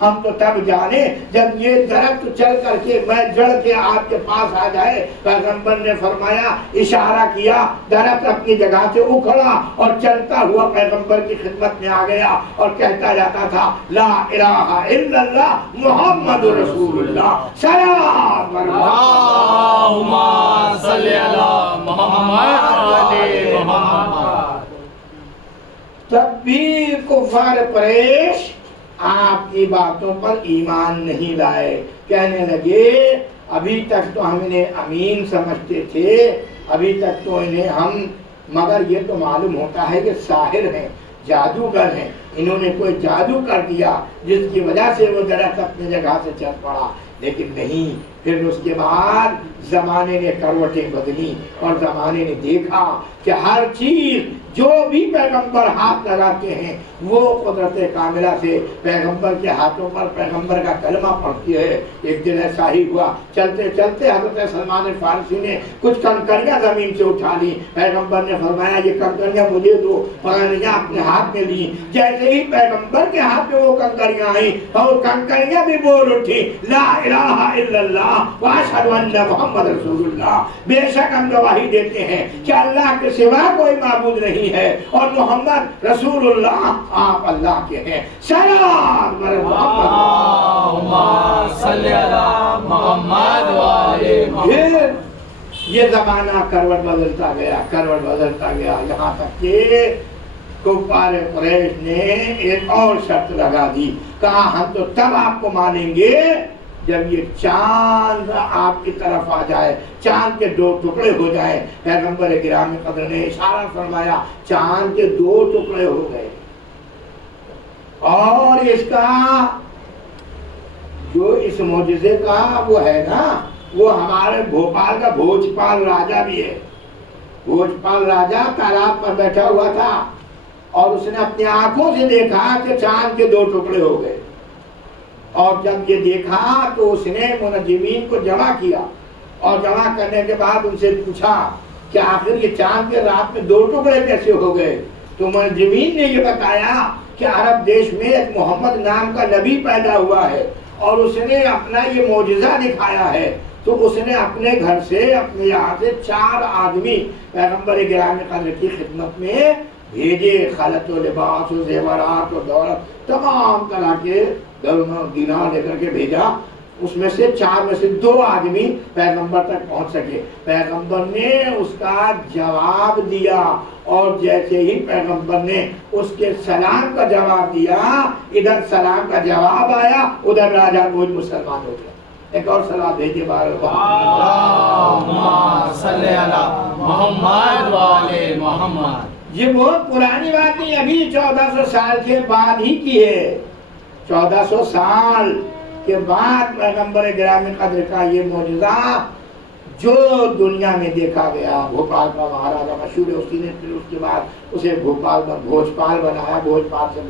ہم تو تب جانے جب یہ درخت چل کر کے میں جڑ کے آپ کے پاس آ جائے. پیغمبر نے فرمایا، اشارہ کیا، درخت اپنی جگہ سے اکھڑا اور چلتا ہوا پیغمبر کی خدمت میں آ گیا اور کہتا جاتا تھا، لا الہ الا اللہ محمد رسول اللہ. سلام اللہم صلی علی محمد محمد. تب بھی کفار قریش آپ کی باتوں پر ایمان نہیں لائے. کہنے لگے ابھی تک تو ہم انہیں امین سمجھتے تھے، ابھی تک تو انہیں ہم، مگر یہ تو معلوم ہوتا ہے کہ ساحر ہیں، جادوگر ہیں، انہوں نے کوئی جادو کر دیا جس کی وجہ سے وہ درخت اپنی جگہ سے چل پڑا. لیکن نہیں، پھر اس کے بعد زمانے نے کروٹیں بدلی اور زمانے نے دیکھا کہ ہر چیز جو بھی پیغمبر ہاتھ لگاتے ہیں وہ قدرت کاملہ سے پیغمبر کے ہاتھوں پر پیغمبر کا کلمہ پڑھتی ہے. ایک دن ایسا ہی ہوا، چلتے چلتے حضرت سلمان فارسی نے کچھ کنکریاں زمین سے اٹھا لی. پیغمبر نے فرمایا یہ کنکریاں مجھے دو. کنکریاں اپنے ہاتھ میں لی. جیسے ہی پیغمبر کے ہاتھ میں وہ کنکریاں آئیں اور کنکریاں بھی بول اٹھی، لا الہ الا اللہ واشہد ان محمد رسول اللہ. بے شک ہم گواہی دیتے ہیں کہ اللہ کے سوا کوئی معبود نہیں ہے اور محمد رسول اللہ آپ اللہ کے ہیں. سلام اللہم صلی علی محمد وآلِ محمد. یہ زمانہ کروٹ بدلتا گیا، کروٹ بدلتا گیا، یہاں تک کہ کفار قریش نے ایک اور شرط لگا دی. کہا ہم تو تب آپ کو مانیں گے جب یہ چاند آپ کی طرف آ جائے، چاند کے دو ٹکڑے ہو جائیں. پیغمبر گرامی قدر نے اشارہ فرمایا، چاند کے دو ٹکڑے ہو گئے. اور اس کا جو اس معجزے کا وہ ہے نا، وہ ہمارے بھوپال کا بھوجپال راجہ بھی ہے. بھوجپال راجہ تالاب پر بیٹھا ہوا تھا اور اس نے اپنی آنکھوں سے دیکھا کہ چاند کے دو ٹکڑے ہو گئے. اور جب یہ دیکھا تو اس نے منجمین کو جمع کیا اور جمع کرنے کے بعد ان سے پوچھا کہ آخر یہ چاند کے رات میں دو ٹکڑے کیسے ہو گئے؟ تو منجمین نے یہ بتایا کہ عرب دیش میں ایک محمد نام کا نبی پیدا ہوا ہے اور اس نے اپنا یہ معجزہ دکھایا ہے. تو اس نے اپنے گھر سے، اپنے یہاں سے 4 آدمی پیغمبر گرامی قدر کی خدمت میں بھیجے. خلط و لباس و زیورات و دولت، تمام طرح کے دینار لے کر کے بھیجا. اس میں سے 4 میں سے 2 آدمی پیغمبر تک پہنچ سکے. پیغمبر نے اس کا جواب دیا اور جیسے ہی پیغمبر نے اس کے سلام کا جواب دیا، ادھر سلام کا جواب آیا، ادھر راجہ بھوج مسلمان ہو گیا. ایک اور سلام بھیجے بار اللہم صلی علی محمد وآلِ محمد. یہ بہت پرانی بات نہیں، ابھی 1400 سال کے بعد ہی کی ہے. 1400 سال کے بعد پیغمبر گرامی قدر کا یہ معجزہ جو دنیا میں دیکھا گیا. بھوپال کا مہاراجہ مشہور ہے، اسی نے پھر اس کے بعد اسے بھوپال کا بھوجپال بنایا. بھوجپال سے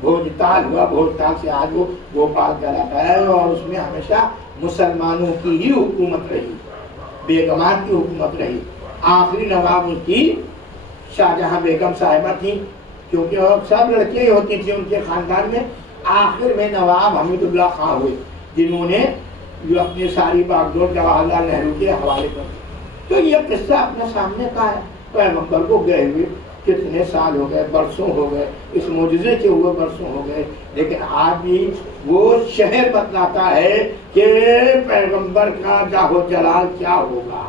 بھوجتال ہوا، بھوجتال سے آج وہ بھوپال کہلاتا ہے. اور اس میں ہمیشہ مسلمانوں کی ہی حکومت رہی، بیگمات کی حکومت رہی. آخری نواب اس کی شاہجہاں بیگم صاحبہ تھیں، کیونکہ سب لڑکیاں ہی ہوتی تھیں ان کے خاندان میں. آخر میں نواب حمید اللہ خان ہوئے جنہوں نے جو اپنی ساری باغ ڈور جواہر لال نہرو کے حوالے کر دی. تو یہ قصہ اپنے سامنے کا ہے. پیغمبر کو گئے ہوئے کتنے سال ہو گئے، برسوں ہو گئے، اس معجزے کے ہوئے برسوں ہو گئے. لیکن آج بھی وہ شہر بتلاتا ہے کہ پیغمبر کا جاہ و جلال کیا ہوگا.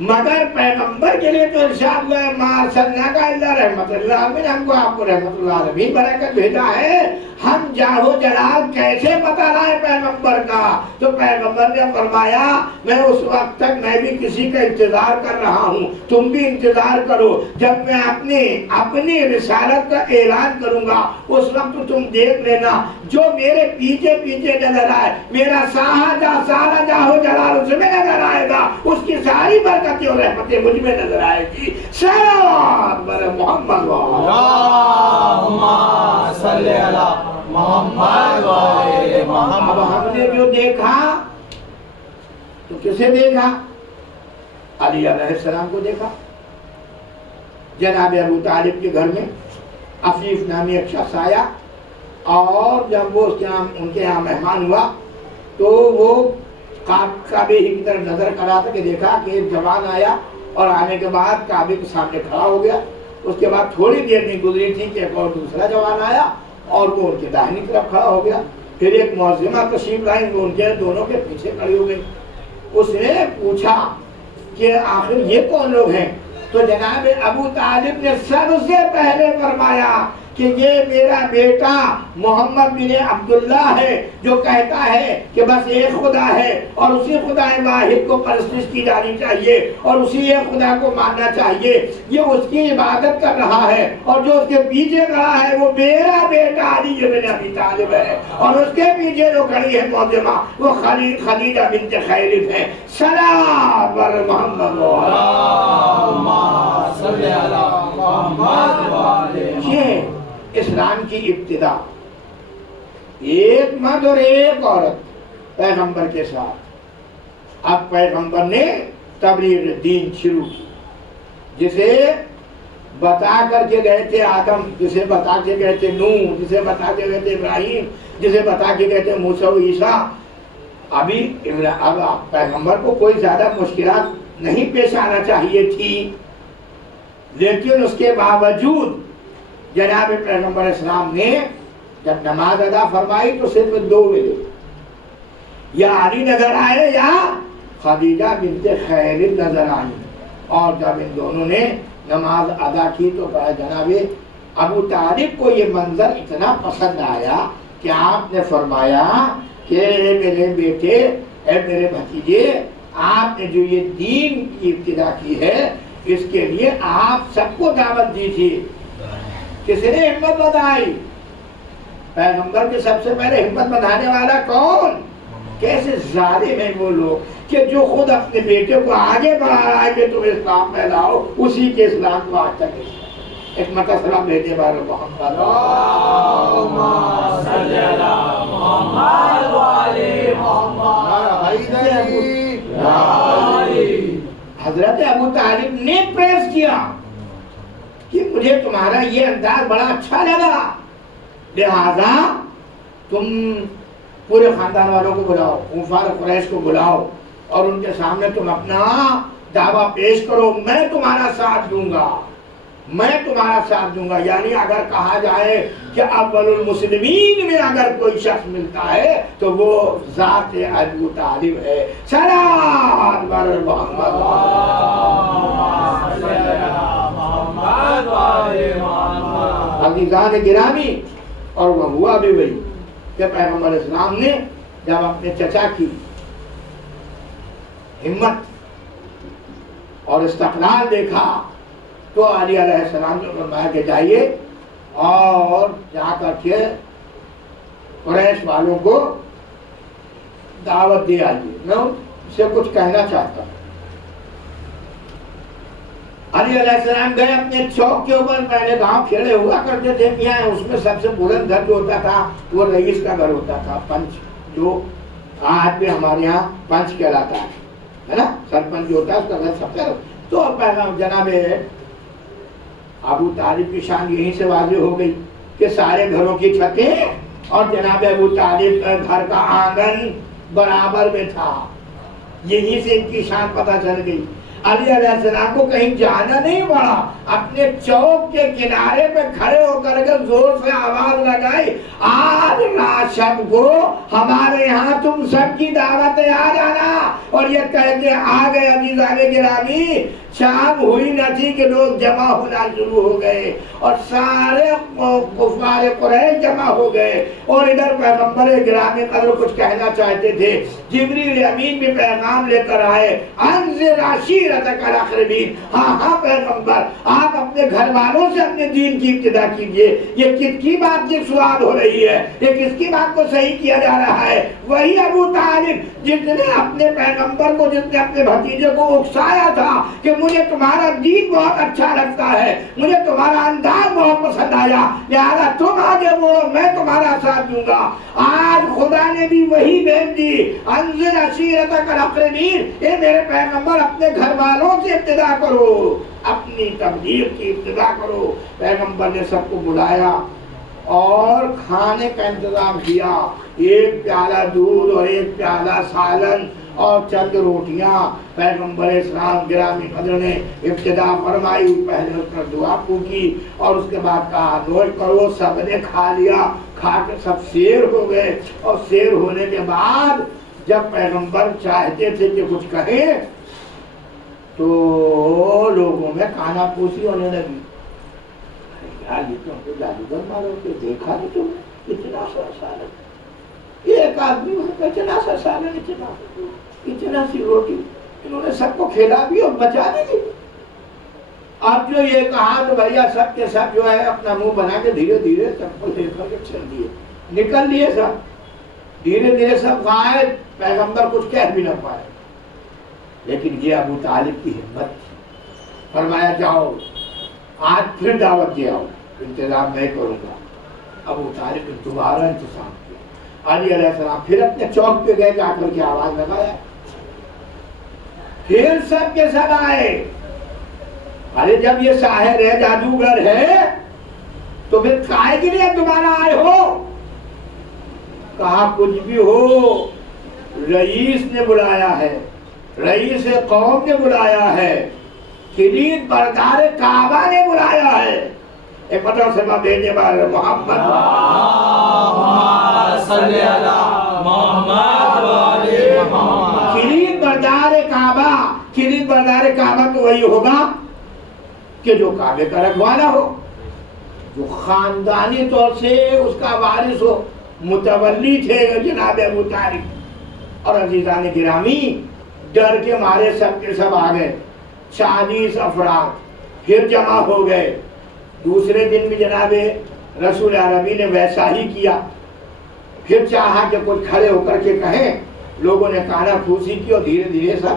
مگر پیغمبر کے لیے تو ارشاد ہوا ہے، ما ارسلناک الا رحمۃ للعالمین، ہم کو آپ کو رحمۃ للعالمین بنا کر بھیجا ہے. ہم جاہ و جلال کیسے پتہ لائے پیغمبر کا؟ تو پیغمبر نے فرمایا میں اس وقت تک میں بھی کسی کا انتظار کر رہا ہوں، تم بھی انتظار کرو. جب میں اپنی رسالت کا اعلان کروں گا اس وقت تم دیکھ لینا جو میرے پیچھے پیچھے نظر آئے، میرا سارا جاہ و جلال اس میں نظر آئے گا، اس کی ساری برکتیں اور رحمتیں مجھ میں نظر آئے گی. سلام بر محمد اللہم صلی علی محمد وآلِ محمد. اب ہم نے جو دیکھا تو کسے دیکھا؟ علی علیہ السلام کو دیکھا. جناب ابو طالب کے گھر میں عفیف نامی ایک شخص آیا اور جب وہ ان کے یہاں مہمان ہوا تو وہ کعبے ہی کی طرف نظر کر رہا تھا کہ دیکھا کہ ایک جوان آیا اور آنے کے بعد کعبے کے سامنے کھڑا ہو گیا. اس کے بعد تھوڑی دیر نہیں گزری تھی کہ ایک اور دوسرا جوان آیا اور وہ ان کے داہنی طرف کھڑا ہو گیا. پھر ایک معظمہ تشریف لائی، وہ ان کے دونوں کے پیچھے کھڑی ہو گئی. اس نے پوچھا کہ آخر یہ کون لوگ ہیں؟ تو جناب ابو طالب نے سب سے پہلے فرمایا کہ یہ میرا بیٹا محمد بن عبداللہ ہے جو کہتا ہے کہ بس ایک خدا ہے اور اسی خدا واحد کو پرستش کی جانی چاہیے اور اسی ایک خدا کو ماننا چاہیے. یہ اس کی عبادت کر رہا ہے اور جو اس کے پیچھے کھڑا ہے وہ میرا بیٹا علی بن ابی طالب ہے اور اس کے پیچھے جو کھڑی ہے معظمہ وہ خدیجہ بنت خویلد ہے. سلام بر محمد اللہم صلی علی محمد وعلی محمد. یہ اسلام کی ابتدا ایک مرد اور ایک عورت پیغمبر کے ساتھ. اب پیغمبر نے تبلیغ دین شروع کی، جسے بتا کر کے گئے تھے آدم، جسے بتا کے گئے تھے نوح، جسے بتا کے گئے تھے ابراہیم، جسے بتا کے گئے تھے موسیٰ و عیسیٰ. اب پیغمبر کو کوئی زیادہ مشکلات نہیں پیش آنا چاہیے تھی، لیکن اس کے باوجود جناب پیغمبر اسلام نے جب نماز ادا فرمائی تو صرف دو ملے، یا علی نظر آئے یا خدیجہ بنت خویلد نظر آئی. اور جب ان دونوں نے نماز ادا کی تو جناب ابو طالب کو یہ منظر اتنا پسند آیا کہ آپ نے فرمایا کہ اے میرے بیٹے، اے میرے بھتیجے، آپ نے جو یہ دین کی ابتدا کی ہے اس کے لیے آپ سب کو دعوت دی تھی. کس نے ہمت بندھائی؟ پیغمبر کے سب سے پہلے ہمت بندھانے والا کون؟ کیسے ظالم ہیں وہ لوگ کہ جو خود اپنے بیٹے کو آگے بڑھا رہا ہے کہ تم اسلام میں لاؤ، اسی کے اسلام کو آج تک ایک مرتبہ بھیجے بارے محمد اللہم صلی علی محمد وعلی محمد. حضرت ابو طالب نے پریس کیا کہ مجھے تمہارا یہ انداز بڑا اچھا لگا، لہذا تم پورے خاندان والوں کو بلاؤ، کفار قریش کو بلاؤ اور ان کے سامنے تم اپنا دعویٰ پیش کرو، میں تمہارا ساتھ دوں گا، میں تمہارا ساتھ دوں گا. یعنی اگر کہا جائے کہ اول المسلمین میں اگر کوئی شخص ملتا ہے تو وہ ذات ابو طالب ہے. سلام بر محمد عزیزان گرامی. اور وہ ہوا بھی وہی کہ پیغمبر اسلام نے جب اپنے چچا کی ہمت اور استقلال دیکھا تو علی علیہ السلام نے فرمایا کہ جائیے اور جا کر کے قریش والوں کو دعوت دے آئیے، میں ان سے کچھ کہنا چاہتا ہوں. علی علیہ السلام گئے اپنے چوک کے اوپر. پہلے گاؤں کھیڑے ہوا کرتے تھے میاں، اس میں سب سے بلند گھر جو ہوتا تھا وہ رئیس کا گھر ہوتا تھا، پنچ، جو آج بھی ہمارے یہاں پنچ کہلاتا ہے نا، سرپنچ جو ہوتا ہے اس کا گھر سب سے. تو جناب ابو طالب کی شان یہیں سے واضح ہو گئی کہ سارے گھروں کی چھتیں اور جناب ابو طالب گھر کا آنگن برابر میں تھا. یہیں سے ان کی شان پتہ چل گئی. علی علیہ السلام کو کہیں جانا نہیں پڑا، اپنے چوک کے کنارے پہ کھڑے ہو کر کے زور سے آواز لگائی، آج رات شب کو ہمارے یہاں تم سب کی دعوت ہے، آ جانا. اور یہ کہتے آ گئے. عزیزان گرامی، شام ہوئی نہ تھی کہ لوگ جمع ہونا شروع ہو گئے اور سارے کفار قریش جمع ہو گئے. اور ادھر پیغمبر گرامی قدر کچھ کہنا چاہتے تھے. جبریل امین بھی پیغام لے کر آئے، انذر عشیرتک الاقربین. ہاں پیغمبر، آپ اپنے گھر والوں سے اپنے دین کی ابتدا کیجئے. یہ کس کی بات کی سوال ہو رہی ہے؟ یہ کس کی بات کو صحیح کیا جا رہا ہے؟ وہی ابو طالب جس نے اپنے پیغمبر کو، جس نے اپنے بھتیجے کو اکسایا تھا کہ مجھے تمہارا دین بہت اچھا لگتا ہے، مجھے تمہارا انداز بہت پسند آیا، لہذا تم آگے بڑھو، میں تمہارا ساتھ دوں گا. آج خدا نے بھی وہی بھیج دی، انذر عشیرتک الاقربین. اے میرے پیغمبر، اپنے گھر والوں سے ابتدا کرو، اپنی تبلیغ کی ابتدا کرو. پیغمبر نے سب کو بلایا اور کھانے کا انتظام کیا، ایک پیالہ دودھ اور ایک پیالہ سالن اور چند روٹیاں۔ پیغمبر اسلام گرامی قدر نے ابتدا فرمائی، پہلے اس پر دعا پوچھی اور اس کے بعد کہا نوش کرو۔ سب نے کھا لیا، کھا کے سب سیر ہو گئے، اور سیر ہونے کے بعد جب پیغمبر چاہتے تھے کہ کچھ کہیں تو لوگوں میں کانا پوسی ہونے لگی، یار یہ تو ہم کو جادوگر مارو کہ دیکھا نہیں تم نے اتنا سا سالن، ایک آدمی اتنا سا سالن، اتنا سی روٹی، انہوں نے سب کو کھلا بھی اور بچا بھی دی۔ اب جو یہ کہا تو بھیا سب کے سب جو ہے اپنا منہ بنا کے دھیرے دھیرے سب کو لے کر کے چل دیے، نکل لیے سب، دھیرے دھیرے سب غائب، پیغمبر کچھ کہہ بھی نہ پائے۔ لیکن یہ ابو طالب کی ہمت تھی، فرمایا جاؤ آج پھر دعوت دے آؤ، انتظام میں کروں گا۔ ابو طالب نے دوبارہ انتظام کیا، علی علیہ السلام پھر اپنے چوک پہ گئے، جا کر کے آواز لگایا، پھر سب کے سب آئے۔ ارے جب یہ ساحر ہے، جادوگر ہے، تو پھر کائے کے لیے دوبارہ آئے ہو؟ کہا کچھ بھی ہو، رئیس نے بلایا ہے، رئیس قوم نے بلایا ہے، کلید بردار کعبہ نے بلایا ہے۔ ایک مطلب سلمہ بھیجنے والے محمد صلی اللہ محمد والے محمد۔ کلید بردار کعبہ، کلید بردار کعبہ تو وہی ہوگا کہ جو کعبے کا رکھوالا ہو، جو خاندانی طور سے اس کا وارث ہو، متولی تھے جناب ابو طالب۔ اور عزیزان گرامی ڈر کے مارے سب کے سب آ گئے، 40 افراد پھر جمع ہو گئے۔ دوسرے دن بھی جناب رسول عربی نے ویسا ہی کیا، پھر چاہا کہ کچھ کھڑے ہو کر کے کہیں، لوگوں نے کانا پھوسی کی اور دھیرے دھیرے سب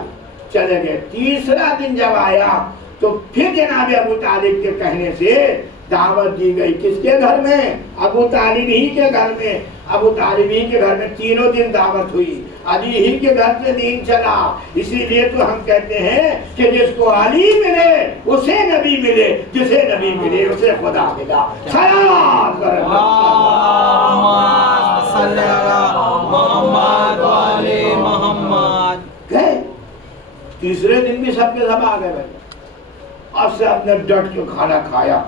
چلے گئے۔ تیسرا دن جب آیا تو پھر جناب ابو طالب کے کہنے سے دعوت دی گئی، کس کے گھر میں؟ ابو طالب ہی کے گھر میں۔ ابو طالب ہی کے گھر میں تینوں دن دعوت ہوئی، علی ہی کے گھر سے دین چلا۔ اسی لیے تو ہم کہتے ہیں کہ جس کو علی ملے اسے نبی ملے، جسے نبی ملے اسے خدا ملا۔ سلام صلی اللہ محمد والے محمد۔ گئے تیسرے دن بھی سب کے سب آ گئے بھائی، اب سے اپنے ڈٹ کے کھانا کھایا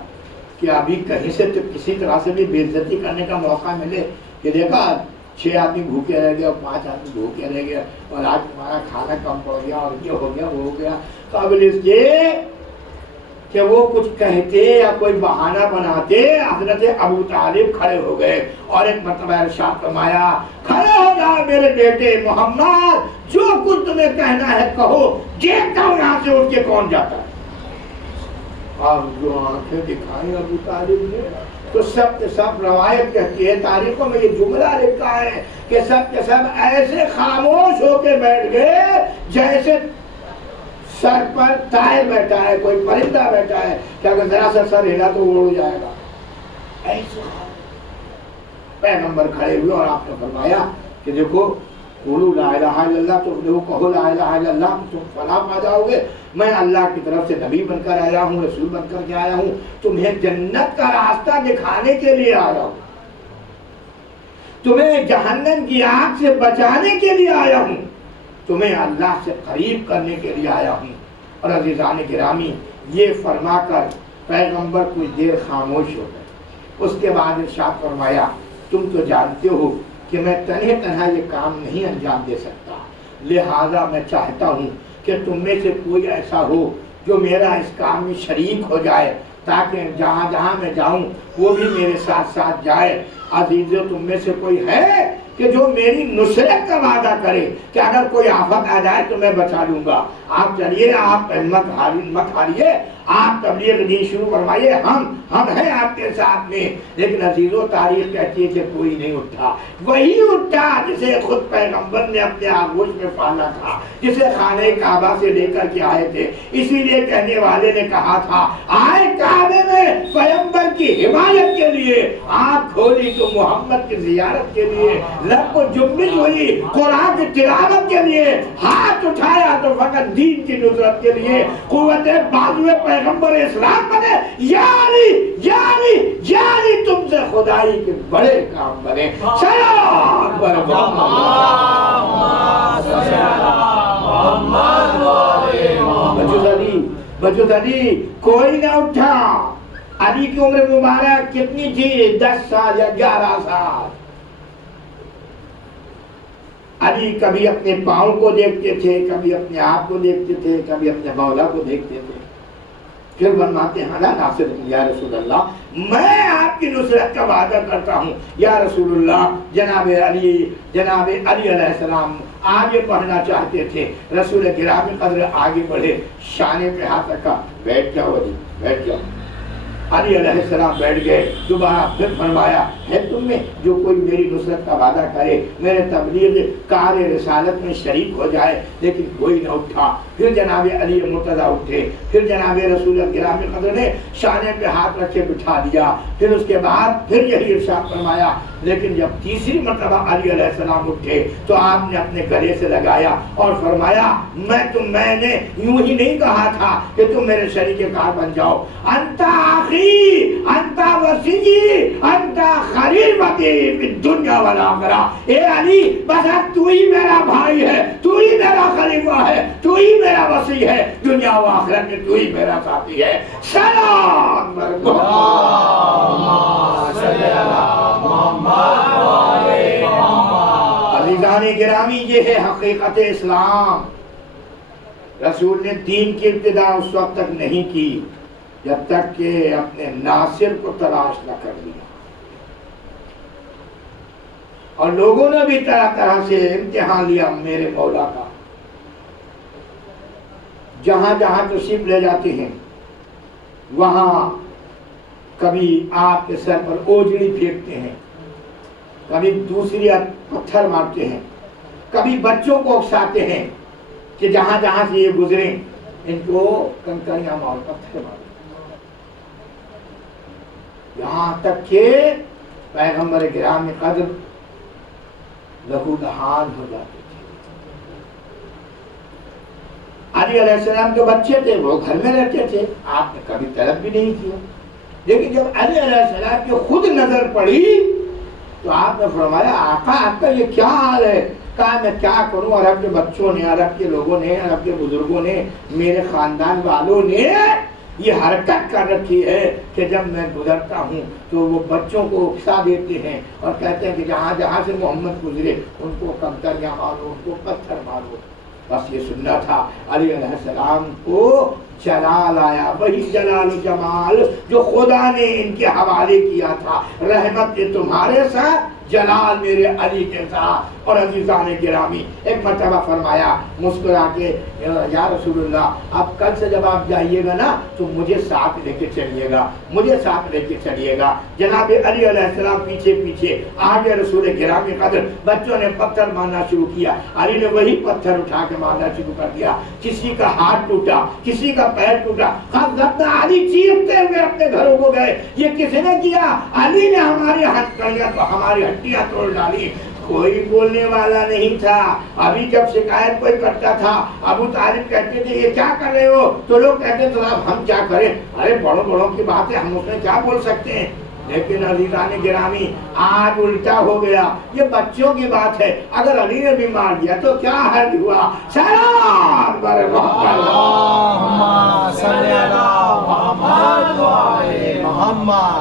کہ ابھی کہیں سے تو کسی طرح سے بھی بے عزتی کرنے کا موقع ملے کہ دیکھا 6 آدمی بھوکے رہ گئے اور 5 آدمی بھوکے رہ گئے اور آج تمہارا کھانا کم پڑ گیا اور یہ ہو گیا وہ ہو گیا۔ قابل اس یہ کہ وہ کچھ کہتے یا کوئی بہانہ بناتے، حضرت ابو طالب کھڑے ہو گئے اور ایک مرتبہ ارشاد فرمایا، کھڑے ہو جاؤ میرے بیٹے محمد، جو کچھ تمہیں کہنا ہے کہو، دیکھتا ہوں یہاں سے اٹھ کے کون جاتا ہے۔ اور جو آنکھیں دکھائی ابو طالب نے تو سب کے سب روایت کہتی ہے، تاریخوں میں یہ جملہ لکھا ہے کہ سب کے سب ایسے خاموش ہو کے بیٹھ گئے جیسے سر پر طائر بیٹھا ہے، کوئی پرندہ بیٹھا ہے کہ اگر ذرا سا سر ہلا تو وہ اڑ جائے گا۔ ایسے پیغمبر کھڑے ہوئے اور آپ نے فرمایا کہ دیکھو قولوا لا الہ الا اللہ، تم لوگ کہو لا الہ الا اللہ تم فلاح پا جاؤ گے۔ میں اللہ کی طرف سے نبی بن کر آیا ہوں، رسول بن کر کے آیا ہوں، تمہیں جنت کا راستہ دکھانے کے لیے آیا ہوں، تمہیں جہنم کی آگ سے بچانے کے لیے آیا ہوں، تمہیں اللہ سے قریب کرنے کے لیے آیا ہوں۔ اور عزیزان گرامی یہ فرما کر پیغمبر کچھ دیر خاموش ہو گئے، اس کے بعد ارشاد فرمایا، تم تو جانتے ہو کہ میں تنہا یہ کام نہیں انجام دے سکتا، لہذا میں چاہتا ہوں کہ تم میں سے کوئی ایسا ہو جو میرا اس کام میں شریک ہو جائے، تاکہ جہاں جہاں میں جاؤں وہ بھی میرے ساتھ ساتھ جائے۔ عزیزو تم میں سے کوئی ہے کہ جو میری نصرت کا وعدہ کرے کہ اگر کوئی آفت آ جائے تو میں بچا لوں گا؟ آپ چلیے، آپ مت ہاریے، آپ تبلیغ دین شروع فرمائیے، ہم ہیں آپ کے ساتھ میں۔ لیکن عزیزو تاریخ کہتی ہے کہ کوئی نہیں اٹھا، وہی اٹھا جسے خود پیغمبر نے اپنے آغوش میں پالا تھا، جسے خانہ کعبہ سے لے کر کے آئے تھے۔ اسی لیے کہنے والے نے کہا تھا، آئے کعبے میں پیغمبر محمد کی حمایت کے لیے، آنکھ کھولی تو محمد کی زیارت کے لیے، لب کو جنبش ہوئی قرآن کی تلاوت کے لیے، ہاتھ اٹھایا تو فقط دین کی نصرت کے لیے، قوت بازو پیغمبر اسلام بنے، یعنی تم سے خدائی کے بڑے کام بنے۔ سلام پر بجود علی کوئی نہ اٹھا۔ علی کی عمر مبارک کتنی تھی؟ 10 سال یا 11 سال۔ علی کبھی اپنے پاؤں کو دیکھتے تھے، کبھی اپنے آپ کو دیکھتے تھے، کبھی اپنے مولا کو دیکھتے تھے، پھر فرماتے ہیں لا ناصر یا رسول اللہ، میں آپ کی نصرت کا وعدہ کرتا ہوں یا رسول اللہ۔ جناب علی علیہ السلام آگے بڑھنا چاہتے تھے، رسول گرامی قدر آگے بڑھے، شانے پہ ہاتھ رکھا، بیٹھ جاؤ علی، بیٹھ جاؤ۔ علی علیہ السلام بیٹھ گئے، دوبارہ پھر فرمایا ہے تم میں جو کوئی میری نصرت کا وعدہ کرے، میرے تبلیغ کار رسالت میں شریک ہو جائے، لیکن کوئی نہ اٹھا۔ پھر جناب علی مرتضی اٹھے، پھر جناب رسول گرامی قدر نے شانے پہ ہاتھ رکھے بٹھا دیا، پھر اس کے بعد پھر یہی ارشاد فرمایا۔ لیکن جب تیسری مرتبہ علی علیہ السلام اٹھے تو آپ نے اپنے گلے سے لگایا اور فرمایا میں نے یوں ہی نہیں کہا تھا کہ تم میرے شریک کار بن جاؤ، انتا آخی انتا وسیجی انتا خلیفتی فی الدنیا والآخرہ۔ اے علی بس تو ہی میرا بھائی ہے، تو ہی میرا خلیفہ ہے، تو ہی میرا وصی ہے، دنیا و آخرت میں تو ہی میرا ساتھی ہے۔ سلام عزیزان گرامی، یہ ہے حقیقت اسلام۔ رسول نے دین کی ابتدا اس وقت تک نہیں کی جب تک کہ اپنے ناصر کو تلاش نہ کر لیا، اور لوگوں نے بھی طرح طرح سے امتحان لیا میرے مولا کا۔ جہاں جہاں تشریف لے جاتے ہیں وہاں کبھی آپ کے سر پر اوجڑی پھینکتے ہیں، کبھی دوسری پتھر مارتے ہیں، کبھی بچوں کو اکساتے ہیں کہ جہاں جہاں سے یہ گزریں ان کو کنکریاں مار، پتھر مار، یہاں تک کہ پیغمبر گرامی قدر لہو دہان ہو جاتے تھے۔ علی علیہ السلام جو بچے تھے وہ گھر میں رہتے تھے، آپ نے کبھی طلب بھی نہیں کیا، لیکن جب علی علیہ السلام کی خود نظر پڑی تو آپ نے فرمایا آقا آپ کا یہ کیا حال ہے؟ کہا میں کیا کروں، عرب کے بچوں نے، عرب کے لوگوں نے، عرب کے بزرگوں نے، میرے خاندان والوں نے یہ حرکت کر رکھی ہے کہ جب میں گزرتا ہوں تو وہ بچوں کو اکسا دیتے ہیں اور کہتے ہیں کہ جہاں جہاں سے محمد گزرے ان کو کنکریاں مارو، ان کو پتھر مارو۔ بس یہ سننا تھا۔ علی علیہ السلام کو جلال آیا، وہی جلال و جمال جو خدا نے ان کے حوالے کیا تھا، رحمت تمہارے ساتھ، جلال میرے علی کے ساتھ۔ اور عزیزان گرامی ایک مرتبہ فرمایا مسکرا کے یا رسول اللہ اب کل سے جب آپ جائیے گا نا تو مجھے ساتھ لے کے چلیے گا، مجھے ساتھ لے کے چلیے گا۔ جناب علی علیہ السلام پیچھے پیچھے آگے، رسول گرامی قدر بچوں نے پتھر مارنا شروع کیا، علی نے وہی پتھر اٹھا کے مارنا شروع کر دیا، کسی کا ہاتھ ٹوٹا، کسی کا پیر ٹوٹا، علی چیختے ہوئے اپنے گھروں کو گئے، یہ کس نے کیا؟ علی نے ہماری ہماری ہڈیاں توڑ ڈالی۔ کوئی بولنے والا نہیں تھا۔ ابھی جب شکایت کوئی کرتا تھا ابو طالب کہتے تھے یہ کیا کر رہے ہو، تو لوگ کہتے تھے ہم کیا کریں، ارے بڑوں بڑوں کی بات ہے، ہم اس میں کیا بول سکتے ہیں۔ لیکن عزیزان گرامی آج الٹا ہو گیا، یہ بچوں کی بات ہے، اگر علی نے بھی مار دیا تو کیا حرج ہوا۔ سلام بر محمد۔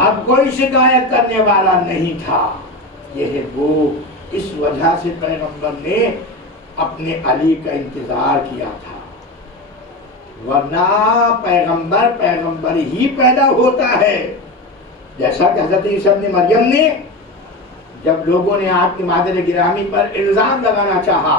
اب کوئی شکایت کرنے والا نہیں تھا۔ یہ ہے وہ، اس وجہ سے پیغمبر نے اپنے علی کا انتظار کیا تھا، ورنہ پیغمبر ہی پیدا ہوتا ہے۔ جیسا کہ حضرت عیسیٰ ابن مریم نے جب لوگوں نے آپ کی مادر گرامی پر الزام لگانا چاہا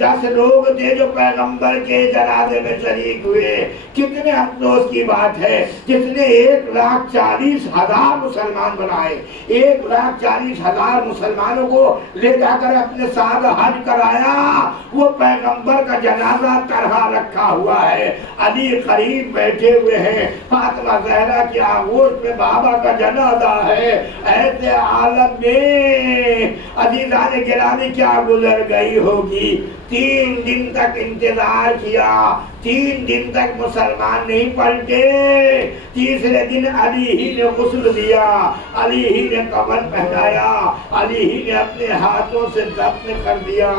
10 لوگ تھے جو پیغمبر کے جنازے میں شریک ہوئے. کتنے افسوس کی بات ہے جس نے 1,40,000 مسلمان بنائے. 1,40,000 مسلمانوں کو لے جا کر اپنے ساتھ حج کرایا. وہ پیغمبر کا جنازہ طرح رکھا ہوا ہے. علی قریب بیٹھے ہوئے ہیں. فاطمہ زہرا کی آغوش میں بابا کا جنازہ ہے. ایسے عالم میں عزیزان گرامی کیا گزر گئی ہوگی. 3 دن تک انتظار کیا. 3 دن تک مسلمان نہیں پلٹے. تیسرے دن علی ہی نے غسل دیا, علی ہی نے کفن پہنایا, علی ہی نے اپنے ہاتھوں سے دفن کر دیا.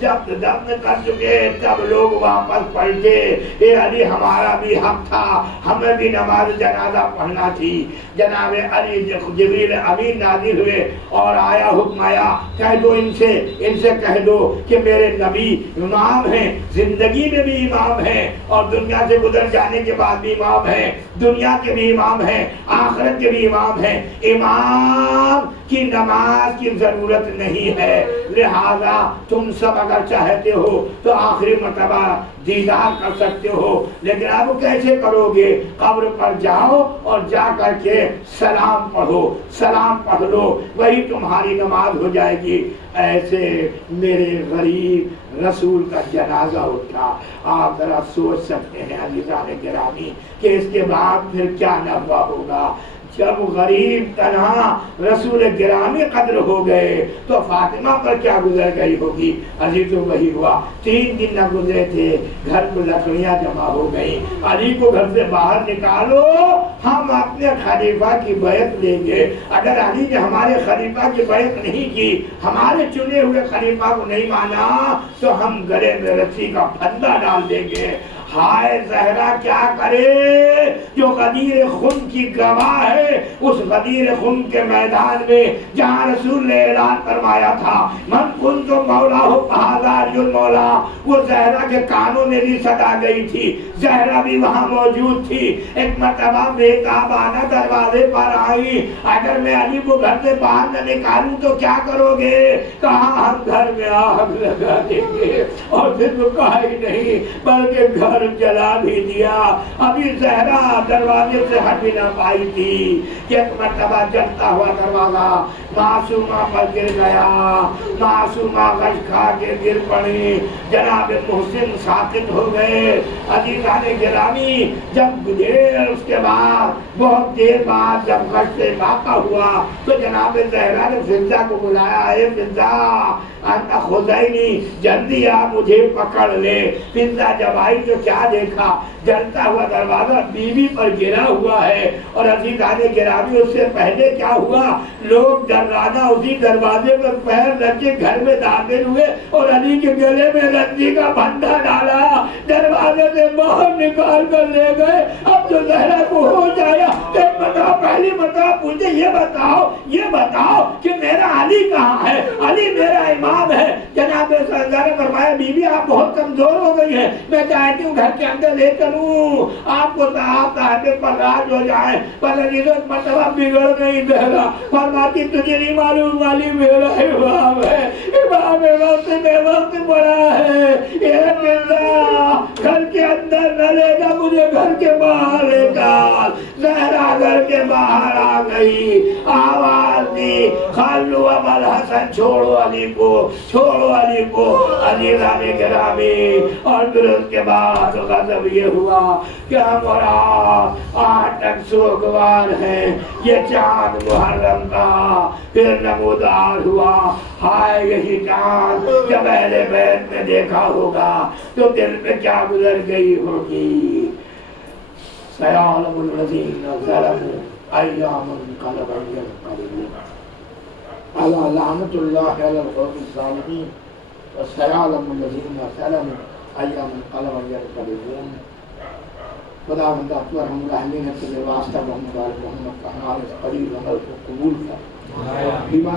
جب دفن کر چکے تب لوگ واپس پلٹے. اے علی ہمارا بھی حق تھا, ہمیں بھی نماز جنازہ پڑھنا تھی. جناب علی جبریل امین نازل ہوئے اور آیا حکم آیا, کہہ دو ان سے کہہ دو کہ میرے نبی امام ہیں, زندگی میں بھی امام ہیں اور دنیا سے گزر جانے کے بعد بھی امام ہیں. دنیا کے بھی امام ہیں, آخرت کے بھی امام ہیں. امام کی نماز کی ضرورت نہیں ہے. لہذا تم سب اگر چاہتے ہو تو آخری مرتبہ دیدار کر سکتے ہو, لیکن اب کیسے کرو گے؟ قبر پر جاؤ اور جا کر کے سلام پڑھو, سلام پڑھ لو, وہی تمہاری نماز ہو جائے گی. ایسے میرے غریب رسول کا جنازہ اٹھا. آپ ذرا سوچ سکتے ہیں عزیزان گرامی کہ اس کے بعد پھر کیا نہ ہوا ہوگا. جب غریب تنہا رسول گرامی قدر ہو گئے تو فاطمہ پر کیا گزر گئی ہوگی. عزیزوں وہی ہوا. 3 دن نہ گزرے تھے, گھر کو لکڑیاں جمع ہو گئی. علی کو گھر سے باہر نکالو, ہم اپنے خلیفہ کی بیعت لیں گے. اگر علی نے ہمارے خلیفہ کی بیعت نہیں کی, ہمارے چنے ہوئے خلیفہ کو نہیں مانا, تو ہم گلے میں رسی کا پھندا ڈال دیں گے. ہائے زہرا کیا کرے جو غدیر خون کی گواہ ہے. اس غدیر خون کے میدان میں جہاں رسول نے اعلان فرمایا تھا من کنت مولا فہذا علی المولا, وہ زہرا کے کانوں میں بھی صدا گئی تھی. زہرا بھی وہاں موجود تھی. ایک مرتبہ بیتابانہ دروازے پر آئی, اگر میں علی کو گھر سے باہر نہ نکالوں تو کیا کرو گے؟ کہا ہم گھر میں آگ لگا دیں گے. اور پھر وہ کہا ہی نہیں بلکہ گھر جلا بھی دیا. ابھی زہرا دروازے سے ہٹ بھی نہ پائی تھی. ایک مرتبہ جلتا ہوا دروازہ معصومہ پر گر گیا. معصومہ غش کھا کے گر پڑی. جناب محسن ساقط ہو گئے. عزیزان گرامی جب اس کے بعد بہت دیر بعد جب غش سے واقع ہوا تو جناب زہرا نے فضہ کو بلایا. اے فضہ انت خزینی, جلدی آ مجھے پکڑ لے. فضہ جب آئی تو کیا دیکھا, جلتا ہوا دروازہ بیوی پر گرا ہوا ہے. اور عزیزان گرامی اس سے پہلے کیا ہوا, لوگ ڈرانہ اسی دروازے پر پیر رکھ کے گھر میں داخل ہوئے اور علی کے گلے میں رسی کا پھندا ڈالا, دروازے سے باہر نکال کر لے گئے. اب جو زہرا کو ہو جایا ایک مرتبہ پہلی مرتبہ پوچھے یہ بتاؤ کہ میرا علی کہاں ہے, علی میرا امام ہے. جناب سرکار نے فرمایا بیوی آپ بہت کمزور ہو گئی ہیں, میں چاہتی ہوں گھر کے اندر لے چلوں, آپ کو صاحب پر راج ہو جائے. پر عزت مرتبہ بگڑ گئی زہرا. فرماتی تجھے نہیں معلوم علی میرا امام ہے, امام وقت میں وقت پڑا ہے. گھر کے اندر نہ لے جا, مجھے گھر کے باہر لے جا. زہرا گھر کے باہر آ گئی, آواز دی خالو ابل حسن چھوڑو علی کو, چھوڑو علی کو. علی رامی گرامی اور پھر اس کے بعد غضب یہ ہوا کہ ہم اور آپ 8 تک سوگوار ہیں. یہ چاند محرم کا پھر نمودار ہوا. ہائے یہی چاند جب اہل بیت میں دیکھا ہوگا تو دل میں کیا گزر گئی ہوگی. سیعلم الذین ظلموا ایام انقلب ینقلبون الا لعنۃ اللہ علی القوم الظالمین وسیعلم الذین ظلموا ایام انقلب ینقلبون. خدا بندہ تو ہم رحمی نے تیرے واسطہ محمد کا ہمارے قریب عمل کو قبول کر.